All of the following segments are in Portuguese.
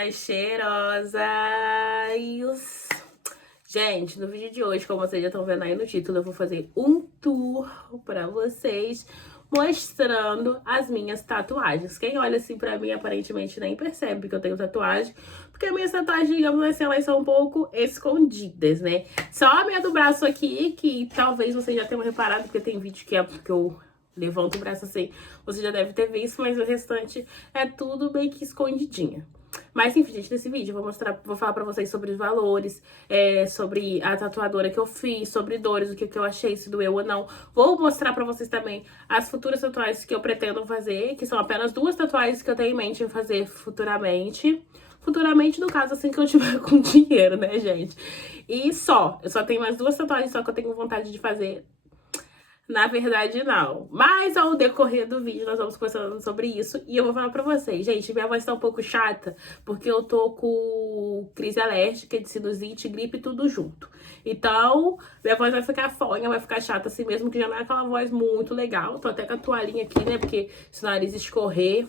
minhas cheirosas! Gente, no vídeo de hoje, como vocês já estão vendo aí no título, eu vou fazer um tour pra vocês, mostrando as minhas tatuagens. Quem olha assim pra mim, aparentemente nem percebe que eu tenho tatuagem, porque minhas tatuagens, digamos assim, elas são um pouco escondidas, né? Só a minha do braço aqui, que talvez vocês já tenham reparado, porque tem vídeo que eu levanto o braço assim, você já deve ter visto, mas o restante é tudo meio que escondidinha. Mas enfim, gente, nesse vídeo eu vou falar pra vocês sobre os valores, sobre a tatuadora que eu fiz, sobre dores, o que eu achei, se doeu ou não. Vou mostrar pra vocês também as futuras tatuagens que eu pretendo fazer, que são apenas 2 tatuagens que eu tenho em mente em fazer futuramente. Futuramente, no caso, assim que eu tiver com dinheiro, né, gente? E só, eu só tenho mais 2 tatuagens só que eu tenho vontade de fazer. Na verdade, não. Mas ao decorrer do vídeo, nós vamos conversando sobre isso. E eu vou falar pra vocês. Gente, minha voz tá um pouco chata, porque eu tô com crise alérgica, de sinusite, gripe, tudo junto. Então, minha voz vai ficar fanha, vai ficar chata assim mesmo, que já não é aquela voz muito legal. Tô até com a toalhinha aqui, né, porque se o nariz escorrer,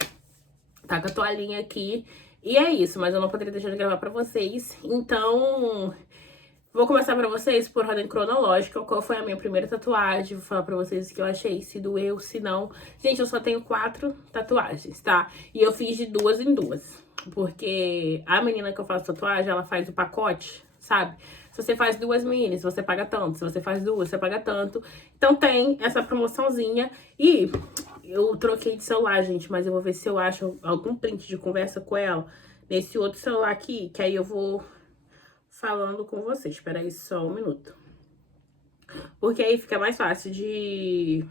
tá com a toalhinha aqui. E é isso, mas eu não poderia deixar de gravar pra vocês. Então... vou começar pra vocês por ordem cronológica, qual foi a minha primeira tatuagem, vou falar pra vocês o que eu achei, se doeu, se não. Gente, eu só tenho 4 tatuagens, tá? E eu fiz de 2 em 2, porque a menina que eu faço tatuagem, ela faz o pacote, sabe? Se você faz 2 minis, você paga tanto, se você faz 2, você paga tanto. Então tem essa promoçãozinha e eu troquei de celular, gente, mas eu vou ver se eu acho algum print de conversa com ela nesse outro celular aqui, que aí eu vou... falando com vocês. Espera aí só um minuto. Porque aí fica mais fácil de...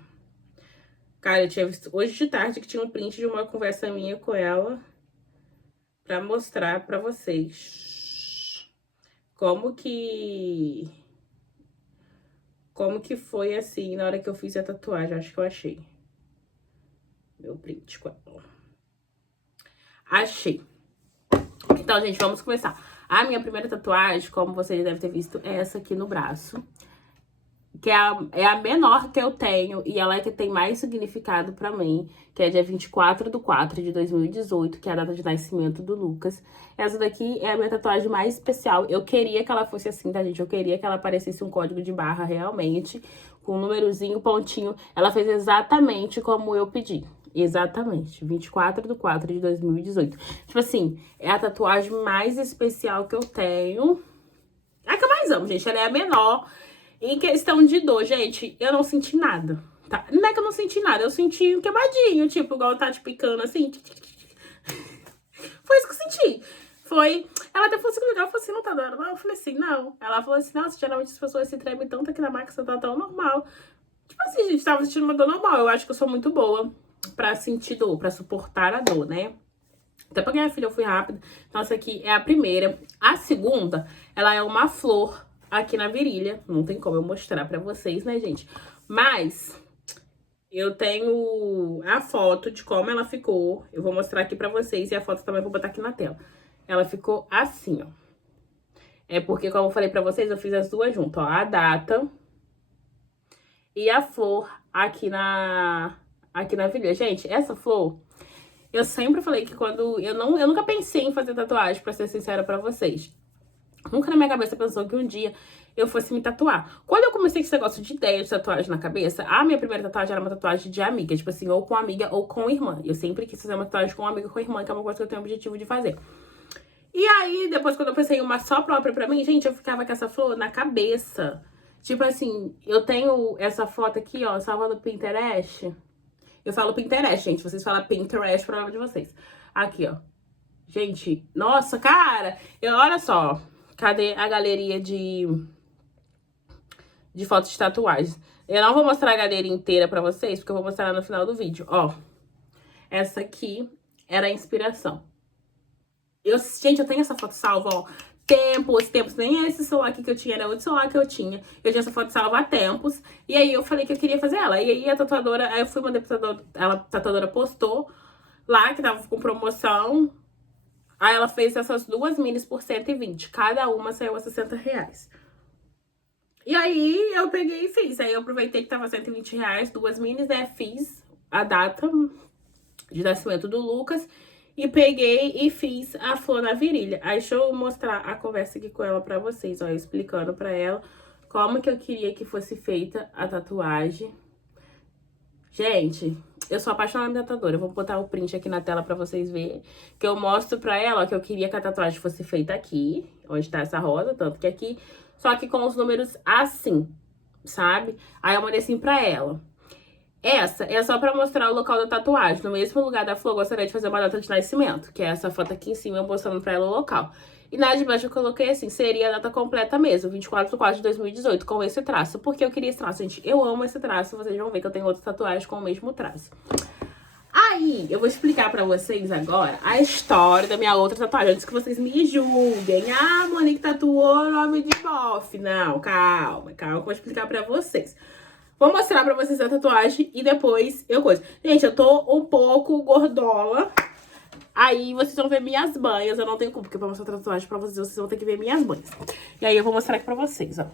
Cara, eu tinha visto hoje de tarde que tinha um print de uma conversa minha com ela pra mostrar pra vocês como que foi assim na hora que eu fiz a tatuagem. Acho que eu achei meu print com ela. Achei. Então, gente, vamos começar. A minha primeira tatuagem, como vocês devem ter visto, é essa aqui no braço. Que é a menor que eu tenho, e ela é que tem mais significado pra mim, que é dia 24/4/2018, que é a data de nascimento do Lucas. Essa daqui é a minha tatuagem mais especial. Eu queria que ela fosse assim, tá, gente? Eu queria que ela parecesse um código de barra realmente, com um númerozinho, pontinho. Ela fez exatamente como eu pedi. Exatamente, 24/4/2018. Tipo assim, é a tatuagem mais especial que eu tenho. É a que eu mais amo, gente. Ela é a menor. Em questão de dor, gente, eu não senti nada, tá? Não é que eu não senti nada, eu senti um queimadinho, tipo, igual tá te picando assim. Foi isso que eu senti. Foi... ela até falou assim, ela falou assim, não tá dando? Eu falei assim, não. Ela falou assim, nossa, geralmente as pessoas se tremem tanto aqui na maca, você tá tão normal. Tipo assim, gente, tava sentindo uma dor normal. Eu acho que eu sou muito boa pra sentir dor, pra suportar a dor, né? Até porque minha filha, eu fui rápida. Então, essa aqui é a primeira. A segunda, ela é uma flor aqui na virilha. Não tem como eu mostrar pra vocês, né, gente? Mas eu tenho a foto de como ela ficou. Eu vou mostrar aqui pra vocês. E a foto também eu vou botar aqui na tela. Ela ficou assim, ó. É porque, como eu falei pra vocês, eu fiz as duas juntas, ó. A data e a flor aqui na virilha. Gente, essa flor... eu sempre falei que quando... eu nunca pensei em fazer tatuagem, pra ser sincera pra vocês. Nunca na minha cabeça pensou que um dia eu fosse me tatuar. Quando eu comecei com esse negócio de ideia de tatuagem na cabeça, a minha primeira tatuagem era uma tatuagem de amiga. Tipo assim, ou com amiga ou com irmã. Eu sempre quis fazer uma tatuagem com amiga ou com irmã, que é uma coisa que eu tenho o objetivo de fazer. E aí, depois quando eu pensei em uma só própria pra mim, gente, eu ficava com essa flor na cabeça. Tipo assim, eu tenho essa foto aqui, ó, salva no Pinterest. Eu falo Pinterest, gente. Vocês falam Pinterest, problema de vocês. Aqui, ó. Gente, nossa, cara. Olha só. Cadê a galeria de fotos de tatuagens? Eu não vou mostrar a galeria inteira pra vocês, porque eu vou mostrar no final do vídeo. Ó, essa aqui era a inspiração. Gente, eu tenho essa foto salva, ó. Tempos, nem é esse celular aqui que eu tinha, era outro celular que eu tinha. Eu tinha essa foto salva há tempos. E aí eu falei que eu queria fazer ela. E aí a tatuadora, aí eu fui mandar pra tatuadora, a tatuadora postou lá que tava com promoção. Aí ela fez essas 2 minis por 120. Cada uma saiu a R$60. E aí eu peguei e fiz. Aí eu aproveitei que tava R$120, 2 minis, né? Fiz a data de nascimento do Lucas. E peguei e fiz a flor na virilha. Aí deixa eu mostrar a conversa aqui com ela pra vocês, ó. Eu explicando pra ela como que eu queria que fosse feita a tatuagem. Gente, eu sou apaixonada em tatuadora. Eu vou botar o print aqui na tela pra vocês verem. Que eu mostro pra ela, ó, que eu queria que a tatuagem fosse feita aqui. Onde tá essa rosa, tanto que aqui. Só que com os números assim, sabe? Aí eu mandei assim pra ela. Essa é só pra mostrar o local da tatuagem. No mesmo lugar da flor, eu gostaria de fazer uma data de nascimento. Que é essa foto aqui em cima, eu mostrando pra ela o local. E na de baixo eu coloquei assim, seria a data completa mesmo, 24/4/2018, com esse traço. Porque eu queria esse traço, gente. Eu amo esse traço, vocês vão ver que eu tenho outras tatuagens com o mesmo traço. Aí, eu vou explicar pra vocês agora a história da minha outra tatuagem, antes que vocês me julguem. Ah, Monique tatuou o nome de bofe. Não, calma, calma, eu vou explicar pra vocês. Vou mostrar pra vocês a tatuagem e depois eu coisa. Gente, eu tô um pouco gordola. Aí vocês vão ver minhas banhas. Eu não tenho culpa, porque pra mostrar a tatuagem pra vocês, vocês vão ter que ver minhas banhas. E aí eu vou mostrar aqui pra vocês, ó.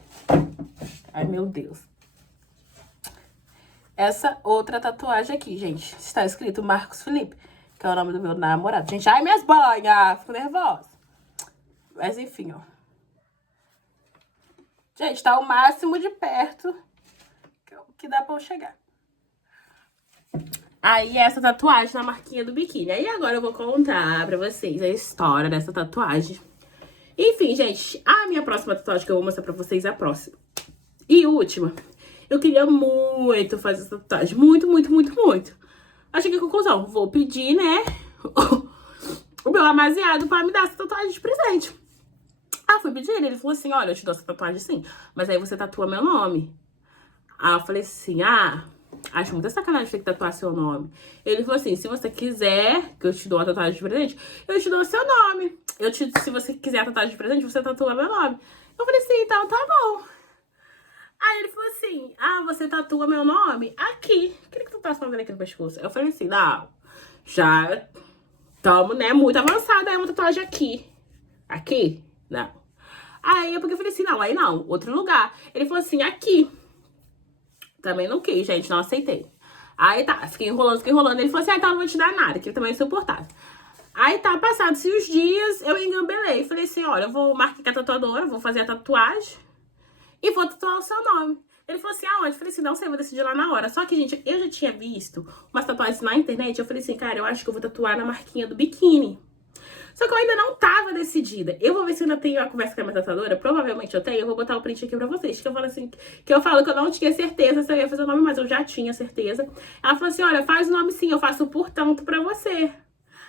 Ai, meu Deus. Essa outra tatuagem aqui, gente. Está escrito Marcos Felipe, que é o nome do meu namorado. Gente, ai, minhas banhas! Fico nervosa. Mas enfim, ó. Gente, tá o máximo de perto que dá pra eu chegar. Aí, essa tatuagem na marquinha do biquíni. Aí, agora eu vou contar pra vocês a história dessa tatuagem. Enfim, gente, a minha próxima tatuagem que eu vou mostrar pra vocês é a próxima. E última. Eu queria muito fazer essa tatuagem. Muito, muito, muito, muito. Aí, cheguei à conclusão. Vou pedir, né, o meu amaziado pra me dar essa tatuagem de presente. Ah, fui pedir ele. Ele falou assim, olha, eu te dou essa tatuagem sim, mas aí você tatua meu nome. Aí eu falei assim, acho muita sacanagem ter que tatuar seu nome. Ele falou assim, se você quiser que eu te dou a tatuagem de presente, eu te dou o seu nome. Se você quiser a tatuagem de presente, você tatua meu nome. Eu falei assim, então tá bom. Aí ele falou assim, você tatua meu nome aqui. Queria que tu tatua aqui no pescoço. Eu falei assim, não, já tamo, né, muito avançada, é uma tatuagem aqui. Aqui? Não. Aí eu falei assim, não, aí não, outro lugar. Ele falou assim, aqui. Também não quis, gente, não aceitei. Aí tá, fiquei enrolando. Ele falou assim, então não vou te dar nada, que ele também é insuportável. Aí tá, passados os dias, eu engambelei. Falei assim, olha, eu vou marcar com a tatuadora, vou fazer a tatuagem e vou tatuar o seu nome. Ele falou assim, aonde? Eu falei assim, não sei, vou decidir lá na hora. Só que, gente, eu já tinha visto umas tatuagens na internet. Eu falei assim, cara, eu acho que eu vou tatuar na marquinha do biquíni. Só que eu ainda não tava decidida. Eu vou ver se eu ainda tenho a conversa com a minha tatuadora. Provavelmente eu tenho. Eu vou botar o print aqui pra vocês. Que eu falo assim, que eu falo que eu não tinha certeza se eu ia fazer o nome, mas eu já tinha certeza. Ela falou assim, olha, faz o nome sim, eu faço por tanto pra você.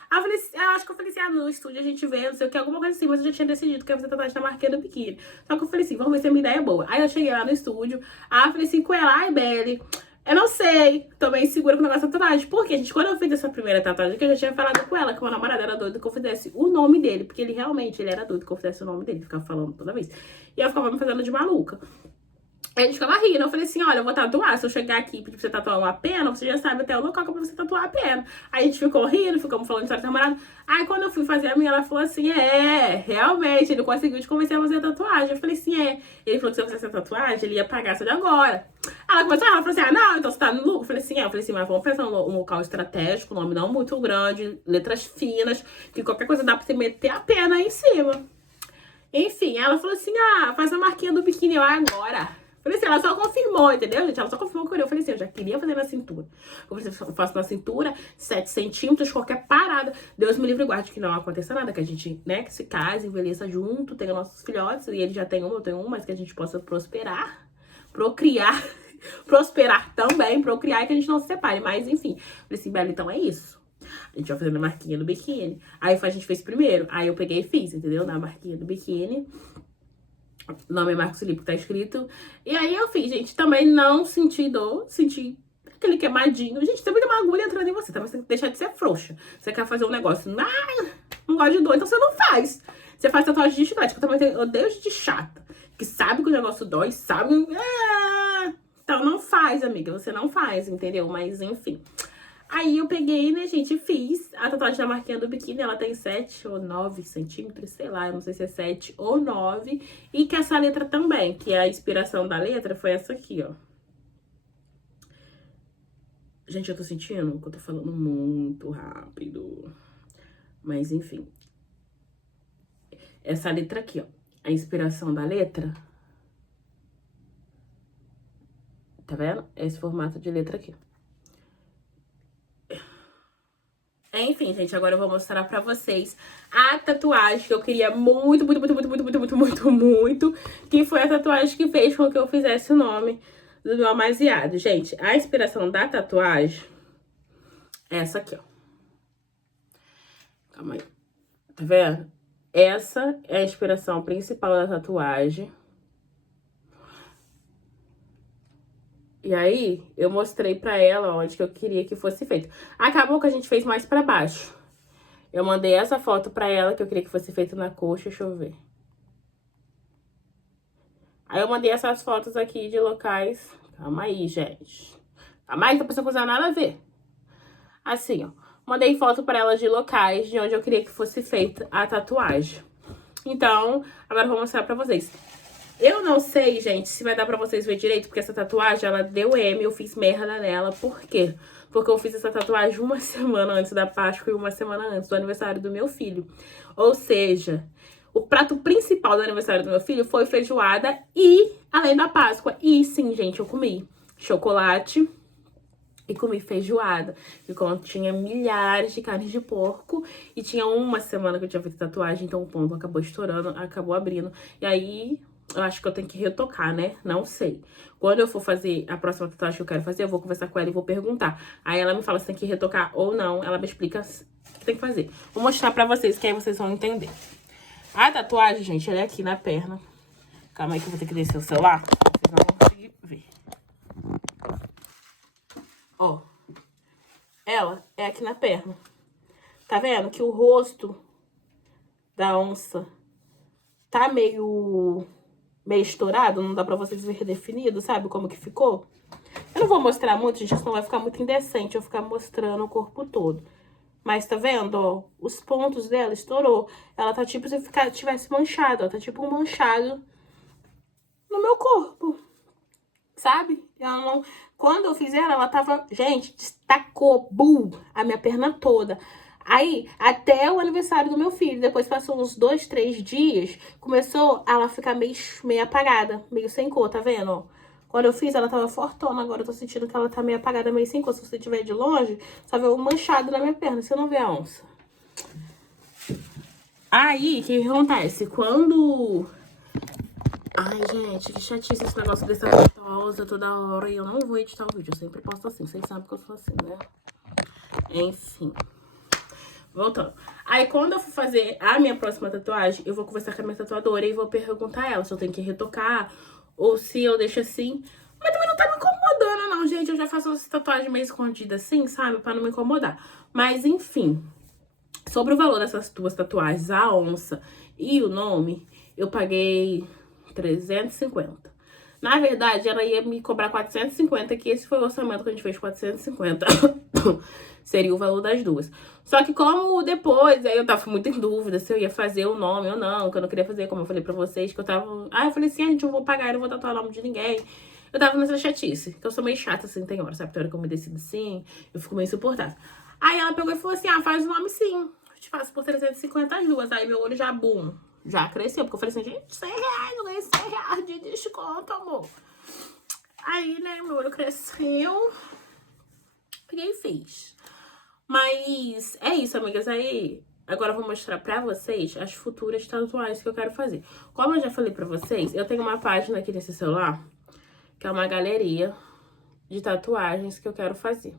Aí eu falei, acho que eu falei assim, no estúdio a gente vê, não sei o que, alguma coisa assim, mas eu já tinha decidido que ia fazer tatuagem na marquinha do biquíni. Só que eu falei assim, vamos ver se a minha ideia é boa. Aí eu cheguei lá no estúdio, aí eu falei assim com ela, ai, Belle, eu não sei, tô meio segura com o negócio da tatuagem. Porque, gente, quando eu fiz essa primeira tatuagem, que eu já tinha falado com ela, que o meu namorado era doido que eu fizesse o nome dele, porque ele realmente, ele era doido que eu fizesse o nome dele, ficava falando toda vez. E eu ficava me fazendo de maluca. Aí a gente ficava rindo, eu falei assim, olha, eu vou tatuar, se eu chegar aqui e pedir pra você tatuar uma pena, você já sabe até o local que é pra você tatuar a pena. Aí a gente ficou rindo, ficamos falando de história do namorado. Aí quando eu fui fazer a minha, ela falou assim, realmente, ele conseguiu te convencer a fazer a tatuagem. Eu falei assim, Ele falou que se eu fizesse a tatuagem, ele ia pagar só de agora. Ela falou assim, não, então você tá no lucro? Eu falei assim, eu falei assim, mas vamos pensar um local estratégico, um nome não muito grande, letras finas, que qualquer coisa dá pra você meter a pena aí em cima. Enfim, ela falou assim, faz a marquinha do biquíni, eu agora. Falei assim, ela só confirmou, entendeu, gente? Ela só confirmou que eu falei assim, eu já queria fazer na cintura. Eu faço na cintura, 7 centímetros, qualquer parada. Deus me livre e guarde que não aconteça nada, que a gente, né, que se case, envelheça junto, tenha nossos filhotes, e ele já tem um, eu tenho um, mas que a gente possa prosperar, procriar, prosperar também, procriar e que a gente não se separe. Mas, enfim, falei assim, Bela, então é isso. A gente vai fazendo a marquinha do biquíni. Aí a gente fez primeiro, aí eu peguei e fiz, entendeu? Na marquinha do biquíni. O nome é Marcos Felipe, tá escrito. E aí eu fiz, gente. Também não senti dor, senti aquele queimadinho. Gente, tem muita agulha entrando em você, tá? Você tem que deixar de ser frouxa. Você quer fazer um negócio, não gosta de dor, então você não faz. Você faz tatuagem de chiclete, que eu também odeio de chata. Que sabe que o negócio dói, sabe. Então não faz, amiga. Você não faz, entendeu? Mas enfim. Aí eu peguei, né, gente, fiz a tatuagem da marquinha do biquíni. Ela tem 7 ou 9 centímetros, sei lá, eu não sei se é 7 ou 9. E que essa letra também, que a inspiração da letra foi essa aqui, ó. Gente, eu tô sentindo que eu tô falando muito rápido. Mas, enfim. Essa letra aqui, ó. A inspiração da letra. Tá vendo? Esse formato de letra aqui. Enfim, gente, agora eu vou mostrar pra vocês a tatuagem que eu queria muito, que foi a tatuagem que fez com que eu fizesse o nome do meu amaziado. Gente, a inspiração da tatuagem é essa aqui, ó. Calma aí. Tá vendo? Essa é a inspiração principal da tatuagem. E aí, eu mostrei pra ela onde que eu queria que fosse feito. Acabou que a gente fez mais pra baixo. Eu mandei essa foto pra ela, que eu queria que fosse feito na coxa, deixa eu ver. Aí eu mandei essas fotos aqui de locais. Calma aí, gente. Calma aí, que a pessoa não nada a ver. Assim, ó. Mandei foto pra ela de locais de onde eu queria que fosse feita a tatuagem. Então, agora eu vou mostrar pra vocês. Eu não sei, gente, se vai dar pra vocês ver direito, porque essa tatuagem, ela deu M, eu fiz merda nela. Por quê? Porque eu fiz essa tatuagem uma semana antes da Páscoa e uma semana antes do aniversário do meu filho. Ou seja, o prato principal do aniversário do meu filho foi feijoada e, além da Páscoa. E sim, gente, eu comi chocolate e comi feijoada, que continha milhares de carnes de porco. E tinha uma semana que eu tinha feito tatuagem, então o pombo acabou estourando, acabou abrindo. E aí, eu acho que eu tenho que retocar, né? Não sei. Quando eu for fazer a próxima tatuagem que eu quero fazer, eu vou conversar com ela e vou perguntar. Aí ela me fala se tem que retocar ou não. Ela me explica o que tem que fazer. Vou mostrar pra vocês, que aí vocês vão entender. A tatuagem, gente, ela é aqui na perna. Calma aí que eu vou ter que descer o celular. Vocês não vão conseguir ver. Ó. Ela é aqui na perna. Tá vendo que o rosto da onça tá meio estourado, não dá pra vocês ver definido, sabe como que ficou? Eu não vou mostrar muito, gente, senão vai ficar muito indecente eu ficar mostrando o corpo todo. Mas tá vendo, ó, os pontos dela estourou. Ela tá tipo se tivesse manchado, ó, tá tipo um manchado no meu corpo, sabe? Ela não... Quando eu fiz ela tava, gente, destacou, a minha perna toda. Aí, até o aniversário do meu filho, depois passou uns 2, 3 dias, começou ela ficar meio apagada, meio sem cor, tá vendo, ó? Quando eu fiz, ela tava fortona, agora eu tô sentindo que ela tá meio apagada, meio sem cor. Se você estiver de longe, só vê um manchado na minha perna, você não vê a onça. Aí, o que acontece? Quando... Ai, gente, que chatice esse negócio dessa gostosa toda hora. E eu não vou editar o vídeo, eu sempre posto assim, vocês sabem que eu sou assim, né? Enfim... Voltando. Aí, quando eu for fazer a minha próxima tatuagem, eu vou conversar com a minha tatuadora e vou perguntar a ela se eu tenho que retocar ou se eu deixo assim. Mas também não tá me incomodando, não, gente. Eu já faço essa tatuagem meio escondida assim, sabe? Pra não me incomodar. Mas, enfim. Sobre o valor dessas duas tatuagens, a onça e o nome, eu paguei 350. Na verdade, ela ia me cobrar 450, que esse foi o orçamento que a gente fez, 450. Seria o valor das duas. Só que como depois, aí eu tava muito em dúvida se eu ia fazer o nome ou não, que eu não queria fazer, como eu falei pra vocês, que eu tava... Ah, eu falei assim, gente, eu vou pagar, eu não vou tatuar o nome de ninguém. Eu tava nessa chatice, que eu sou meio chata, assim, tem hora, sabe? Tem hora que eu me decido assim, eu fico meio insuportável. Aí ela pegou e falou assim, ah, faz o nome sim. Eu te faço por 350 as duas. Aí meu olho já, já cresceu, porque eu falei assim, gente, 100 reais, eu ganhei 100 reais de desconto, amor. Aí, né, meu olho cresceu, peguei e fiz. Mas é isso, amigas, aí agora eu vou mostrar pra vocês as futuras tatuagens que eu quero fazer. Como eu já falei pra vocês, eu tenho uma página aqui nesse celular, que é uma galeria de tatuagens que eu quero fazer.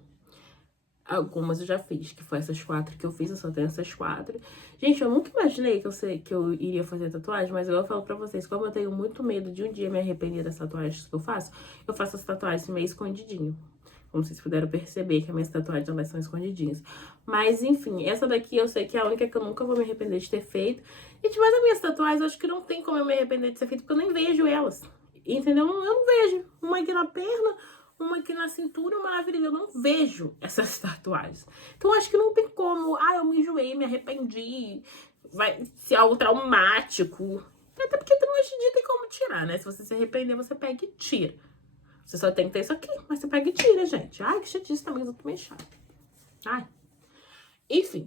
Algumas eu já fiz, que foi essas 4 que eu fiz, eu só tenho essas 4. Gente, eu nunca imaginei que eu iria fazer tatuagem, mas eu falo pra vocês, como eu tenho muito medo de um dia me arrepender das tatuagens que eu faço as tatuagens meio escondidinho. Como vocês puderam perceber que as minhas tatuagens, elas são escondidinhas. Mas, enfim, essa daqui eu sei que é a única que eu nunca vou me arrepender de ter feito. Gente, mas as minhas tatuagens, eu acho que não tem como eu me arrepender de ter feito, porque eu nem vejo elas. Entendeu? Eu não vejo. Uma aqui na perna, uma aqui na cintura, uma na virilha. Eu não vejo essas tatuagens. Então, eu acho que não tem como. Ah, eu me enjoei, me arrependi. Vai ser algo traumático. Até porque hoje em dia tem como tirar, né? Se você se arrepender, você pega e tira. Você só tem que ter isso aqui, mas você pega e tira, gente. Ai, que chatice também, eu tô meio chata. Ai. Enfim.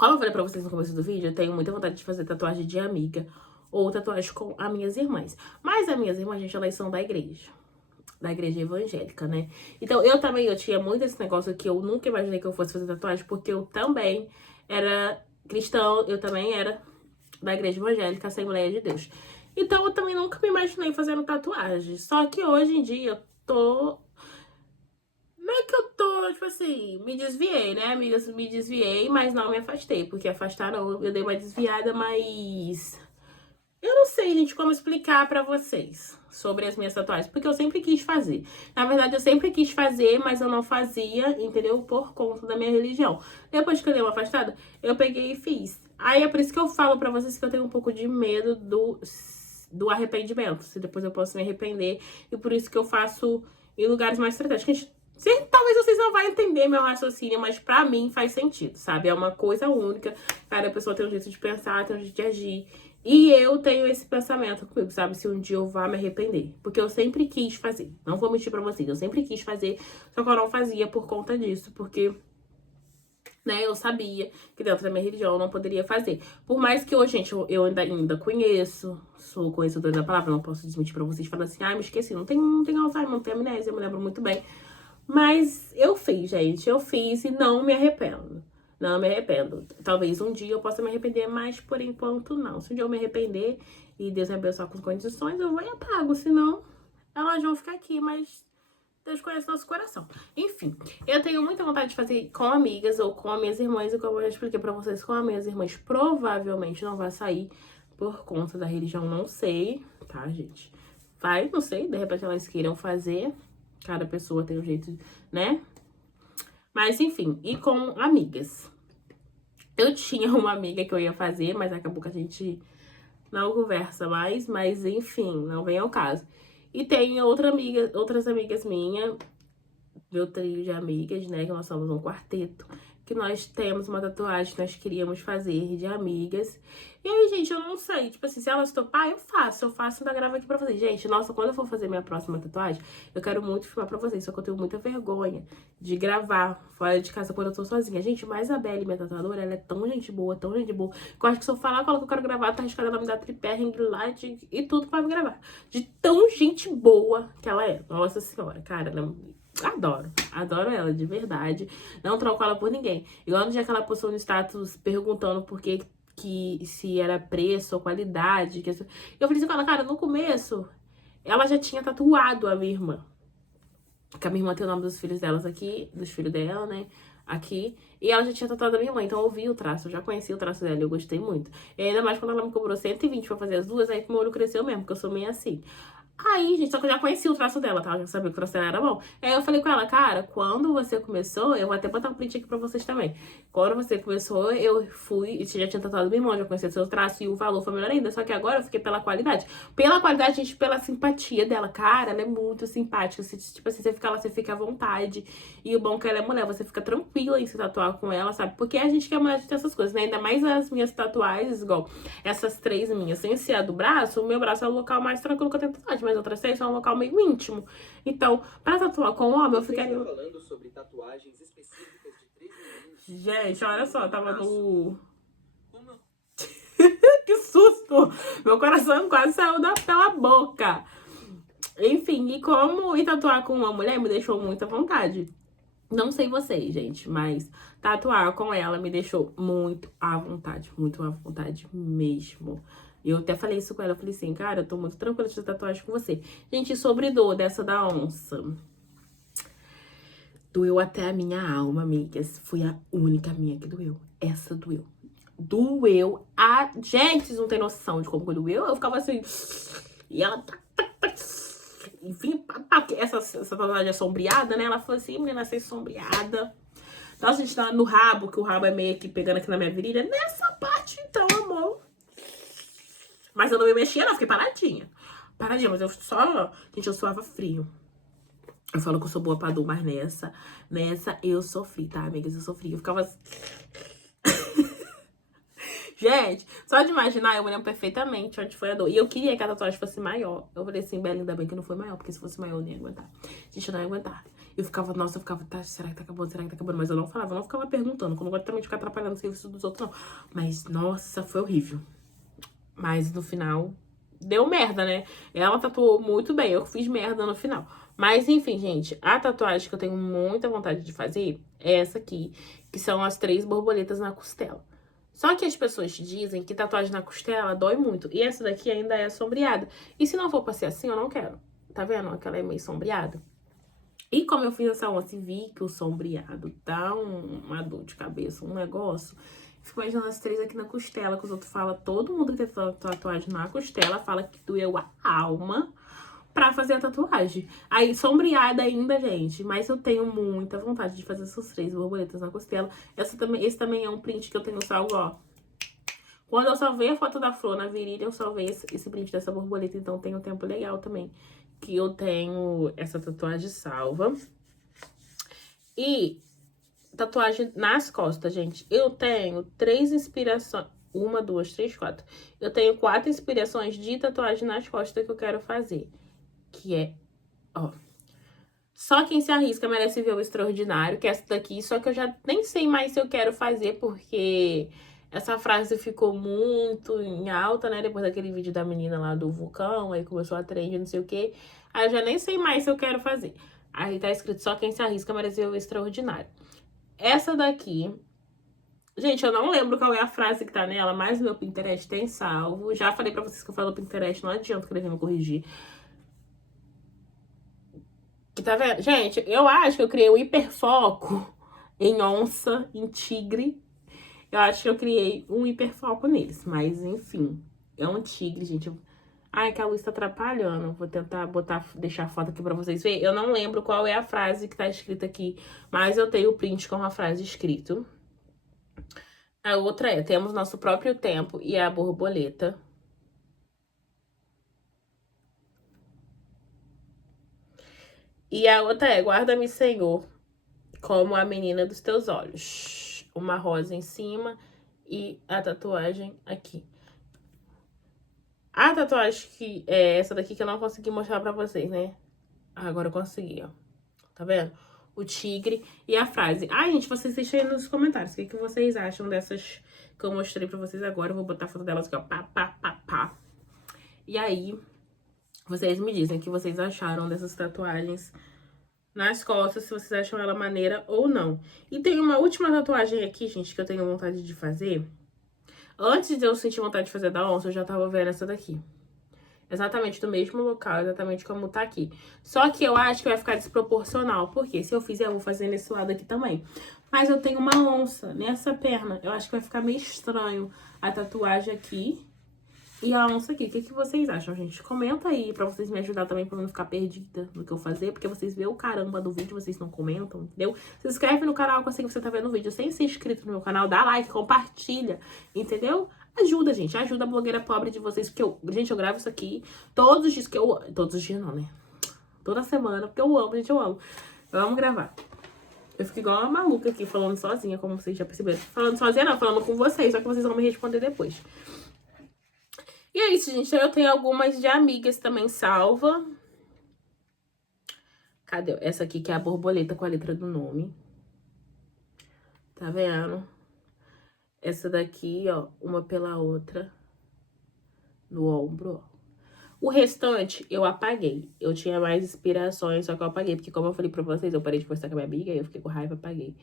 Como eu falei pra vocês no começo do vídeo, eu tenho muita vontade de fazer tatuagem de amiga ou tatuagem com as minhas irmãs. Mas as minhas irmãs, gente, elas são da igreja evangélica, né? Então, eu tinha muito esse negócio que eu nunca imaginei que eu fosse fazer tatuagem, porque eu também era cristão, eu também era da igreja evangélica, Assembleia de Deus. Então, eu também nunca me imaginei fazendo tatuagem. Só que hoje em dia, eu tô... Não é que eu tô, tipo assim, me desviei, né, amigas? Me desviei, mas não me afastei. Porque afastaram, eu dei uma desviada, mas... Eu não sei, gente, como explicar pra vocês sobre as minhas tatuagens, porque eu sempre quis fazer. Na verdade, eu sempre quis fazer, mas eu não fazia, entendeu? Por conta da minha religião. Depois que eu dei uma afastada, eu peguei e fiz. Aí é por isso que eu falo pra vocês que eu tenho um pouco de medo do arrependimento. Se depois eu posso me arrepender. E por isso que eu faço em lugares mais estratégicos. Talvez vocês não vão entender meu raciocínio, mas pra mim faz sentido, sabe? É uma coisa única. Cada pessoa tem um jeito de pensar, tem um jeito de agir. E eu tenho esse pensamento comigo, sabe? Se um dia eu vá me arrepender. Porque eu sempre quis fazer. Não vou mentir pra vocês. Eu sempre quis fazer, só que eu não fazia por conta disso. Porque, né, eu sabia que dentro da minha religião eu não poderia fazer. Por mais que hoje, gente, eu ainda conheço, sou conhecedora da palavra, não posso desmentir pra vocês, falando assim, me esqueci, não tem Alzheimer, não tem amnésia, eu me lembro muito bem. Mas eu fiz, gente, eu fiz e não me arrependo. Não me arrependo. Talvez um dia eu possa me arrepender, mas por enquanto não. Se um dia eu me arrepender e Deus me abençoar com condições, eu vou e apago. Senão, elas vão ficar aqui, mas Deus conhece nosso coração. Enfim, eu tenho muita vontade de fazer com amigas ou com as minhas irmãs. E como eu já expliquei pra vocês, com as minhas irmãs provavelmente não vai sair por conta da religião, não sei, tá, gente? Vai, não sei, de repente elas queiram fazer. Cada pessoa tem um jeito, né? Mas, enfim, e com amigas. Eu tinha uma amiga que eu ia fazer, mas acabou que a gente não conversa mais. Mas, enfim, não vem ao caso. E tem outras amigas minhas, meu trio de amigas, né? Que nós somos um quarteto. Que nós temos uma tatuagem que nós queríamos fazer de amigas. E aí, gente, eu não sei. Tipo assim, se elas topar, eu faço. Eu faço e ainda gravo aqui pra vocês. Gente, nossa, quando eu for fazer minha próxima tatuagem, eu quero muito filmar pra vocês. Só que eu tenho muita vergonha de gravar fora de casa quando eu tô sozinha. Gente, mas a Belle, minha tatuadora, ela é tão gente boa, tão gente boa. Que eu acho que se eu falar com ela que eu quero gravar, tá arriscada ela me dar tripé, ring light e tudo pra me gravar. De tão gente boa que ela é. Nossa senhora, cara, ela é... Adoro ela, de verdade. Não troco ela por ninguém. Igual no dia que ela postou no status perguntando por que se era preço ou qualidade. Eu falei assim com ela, cara, no começo, ela já tinha tatuado a minha irmã. Porque a minha irmã tem o nome dos filhos delas aqui, dos filhos dela, né? Aqui. E ela já tinha tatuado a minha irmã, então eu vi o traço, eu já conheci o traço dela e eu gostei muito. E ainda mais quando ela me cobrou 120 pra fazer as duas, aí que meu olho cresceu mesmo, porque eu sou meio assim. Aí, gente, só que eu já conhecia o traço dela, tá? Eu já sabia que o traço dela era bom. Aí eu falei com ela, cara, quando você começou, eu vou até botar um print aqui pra vocês também. Quando você começou, eu fui, e você já tinha tatuado minha irmã, já conhecia seu traço e o valor foi melhor ainda. Só que agora eu fiquei pela qualidade. Pela qualidade, gente, pela simpatia dela. Cara, ela é muito simpática. Tipo assim, você fica lá, você fica à vontade. E o bom é que ela é mulher, você fica tranquila em se tatuar com ela, sabe? Porque a gente que é mulher, a gente tem essas coisas, né? Ainda mais as minhas tatuagens, igual essas três minhas. Sem ser a do braço, o meu braço é o local mais tranquilo que eu tenho tatuagem, mas outras três são um local meio íntimo. Então, pra tatuar com homem, eu ficaria... Você está falando sobre tatuagens específicas de 3 milímetros? Gente, olha só, tava no... Que susto! Meu coração quase saiu pela boca. Enfim, e tatuar com uma mulher me deixou muito à vontade. Não sei vocês, gente, mas tatuar com ela me deixou muito à vontade mesmo. Eu até falei isso com ela, eu falei assim, cara, eu tô muito tranquila de tatuagem com você. Gente, sobre dor dessa da onça. Doeu até a minha alma, amigas. Foi a única minha que doeu. Essa doeu. Doeu a... Gente, vocês não tem noção de como doeu. Eu ficava assim... E ela... Enfim, essa tatuagem é sombreada, né? Ela falou assim, menina, você é sombreada. Nossa, a gente tá no rabo, que o rabo é meio que pegando aqui na minha virilha. Nessa parte, então, amor. Mas eu não me mexia, não. Fiquei paradinha. Paradinha, mas eu só... Gente, eu suava frio. Eu falo que eu sou boa pra dor, mas nessa eu sofri, tá, amigas? Eu sofri. Eu ficava... Gente, só de imaginar, eu me lembro perfeitamente onde foi a dor. E eu queria que a tatuagem fosse maior. Eu falei assim, Bela, ainda bem que não foi maior, porque se fosse maior eu não ia aguentar. Gente, eu não ia aguentar. Eu ficava, nossa, eu ficava, tá, será que tá acabando? Será que tá acabando? Mas eu não falava, eu não ficava perguntando, que eu não gosto também de ficar atrapalhando o serviço dos outros, não. Mas, nossa, foi horrível. Mas no final, deu merda, né? Ela tatuou muito bem, eu fiz merda no final. Mas, enfim, gente, a tatuagem que eu tenho muita vontade de fazer é essa aqui, que são as 3 borboletas na costela. Só que as pessoas dizem que tatuagem na costela dói muito. E essa daqui ainda é sombreada. E se não for pra ser assim, eu não quero. Tá vendo? Aquela é meio sombreada. E como eu fiz essa onça e vi que o sombreado dá uma dor de cabeça, um negócio, fico imaginando as 3 aqui na costela, que os outros falam, todo mundo que tem tatuagem na costela fala que doeu a alma pra fazer a tatuagem. Aí, sombreada ainda, gente, mas eu tenho muita vontade de fazer essas 3 borboletas na costela. Esse também é um print que eu tenho salvo, ó. Quando eu salvei a foto da flor na virilha, eu salvei esse print dessa borboleta, então tem um tempo legal também. Que eu tenho essa tatuagem salva. E tatuagem nas costas, gente. Eu tenho 3 inspirações. 1, 2, 3, 4. Eu tenho 4 inspirações de tatuagem nas costas que eu quero fazer. Que é, ó. Só quem se arrisca merece ver o extraordinário, que é essa daqui. Só que eu já nem sei mais se eu quero fazer, porque essa frase ficou muito em alta, né? Depois daquele vídeo da menina lá do vulcão, aí começou a trend, não sei o quê. Aí eu já nem sei mais se eu quero fazer. Aí tá escrito, só quem se arrisca merece ver o extraordinário. Essa daqui... Gente, eu não lembro qual é a frase que tá nela, mas meu Pinterest tem salvo. Já falei pra vocês que eu falo Pinterest, não adianta querer me corrigir. Que tá vendo? Gente, eu acho que eu criei um hiperfoco em onça, em tigre. Eu acho que eu criei um hiperfoco neles, mas enfim. É um tigre, gente. Ai, que a luz tá atrapalhando. Vou tentar deixar a foto aqui pra vocês verem. Eu não lembro qual é a frase que tá escrita aqui, mas eu tenho o print com a frase escrito. A outra é, temos nosso próprio tempo e a borboleta. E a outra é, guarda-me, Senhor, como a menina dos teus olhos. Uma rosa em cima e a tatuagem aqui. A tatuagem que é essa daqui que eu não consegui mostrar pra vocês, né? Agora eu consegui, ó. Tá vendo? O tigre e a frase. Ai, gente, vocês deixem aí nos comentários o que vocês acham dessas que eu mostrei pra vocês agora. Eu vou botar a foto delas aqui, ó. Pá, pá, pá, pá. E aí, vocês me dizem o que vocês acharam dessas tatuagens nas costas, se vocês acham ela maneira ou não. E tem uma última tatuagem aqui, gente, que eu tenho vontade de fazer. Antes de eu sentir vontade de fazer da onça, eu já tava vendo essa daqui. Exatamente do mesmo local, exatamente como tá aqui. Só que eu acho que vai ficar desproporcional, porque se eu fizer, eu vou fazer nesse lado aqui também. Mas eu tenho uma onça nessa perna. Eu acho que vai ficar meio estranho a tatuagem aqui e a onça aqui. O que vocês acham, gente? Comenta aí pra vocês me ajudar também, pra eu não ficar perdida no que eu fazer. Porque vocês vê o caramba do vídeo, vocês não comentam, entendeu? Se inscreve no canal, assim que você tá vendo o vídeo sem ser inscrito no meu canal. Dá like, compartilha, entendeu? Ajuda, gente. Ajuda a blogueira pobre de vocês. Porque gente, eu gravo isso aqui todos os dias que eu... Todos os dias não, né? Toda semana, porque eu amo, gente, eu amo. Eu amo gravar. Eu fico igual uma maluca aqui, falando sozinha, como vocês já perceberam. Falando sozinha não, falando com vocês, só que vocês vão me responder depois. E é isso, gente. Eu tenho algumas de amigas também salva. Cadê? Essa aqui que é a borboleta com a letra do nome. Tá vendo? Essa daqui, ó, uma pela outra. No ombro, ó. O restante, eu apaguei. Eu tinha mais inspirações, só que eu apaguei. Porque como eu falei pra vocês, eu parei de postar com a minha amiga. E eu fiquei com raiva e apaguei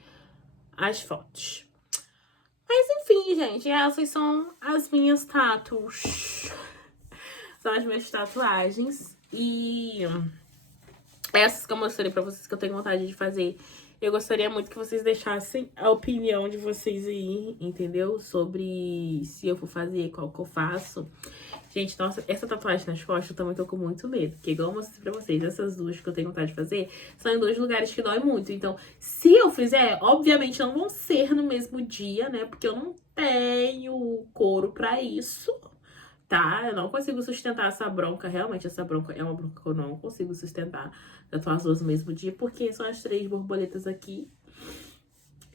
as fotos. Mas enfim, gente. Essas são as minhas tatus. São as minhas tatuagens. E essas que eu mostrei pra vocês que eu tenho vontade de fazer. Eu gostaria muito que vocês deixassem a opinião de vocês aí, entendeu? Sobre se eu for fazer, qual que eu faço. Gente, nossa, essa tatuagem nas costas eu também tô com muito medo. Porque igual eu mostrei pra vocês, essas duas que eu tenho vontade de fazer são em 2 lugares que dói muito. Então, se eu fizer, obviamente não vão ser no mesmo dia, né? Porque eu não tenho couro pra isso, tá? Eu não consigo sustentar essa bronca. Realmente, essa bronca é uma bronca que eu não consigo sustentar. Tatuar as duas no mesmo dia, porque são as 3 borboletas aqui.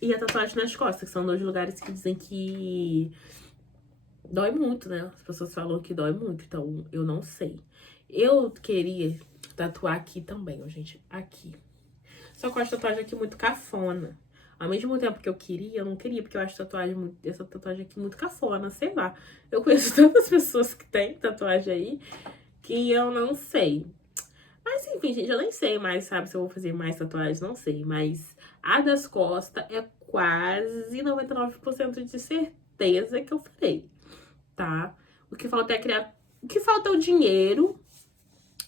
E a tatuagem nas costas, que são 2 lugares que dizem que dói muito, né? As pessoas falam que dói muito, então eu não sei. Eu queria tatuar aqui também, ó, gente. Aqui. Só que eu acho tatuagem aqui muito cafona. Ao mesmo tempo que eu queria, eu não queria, porque eu acho essa tatuagem aqui muito cafona, sei lá. Eu conheço tantas pessoas que têm tatuagem aí que eu não sei. Mas enfim, gente, eu nem sei mais, sabe, se eu vou fazer mais tatuagens, não sei. Mas a das costas é quase 99% de certeza que eu farei, tá? O que falta é criar... O que falta é o dinheiro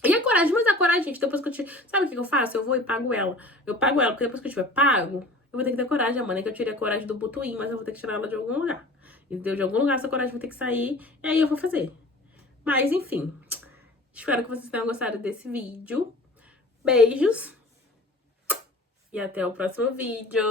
e a coragem. Mas a coragem, gente, depois que eu tiver... Sabe o que eu faço? Eu vou e pago ela. Eu pago ela, porque depois que eu tiver pago, eu vou ter que ter coragem. Amanhã que eu tirei a coragem do Butuim, mas eu vou ter que tirar ela de algum lugar. Entendeu? De algum lugar essa coragem vai ter que sair, e aí eu vou fazer. Mas, enfim... Espero que vocês tenham gostado desse vídeo. Beijos. E até o próximo vídeo.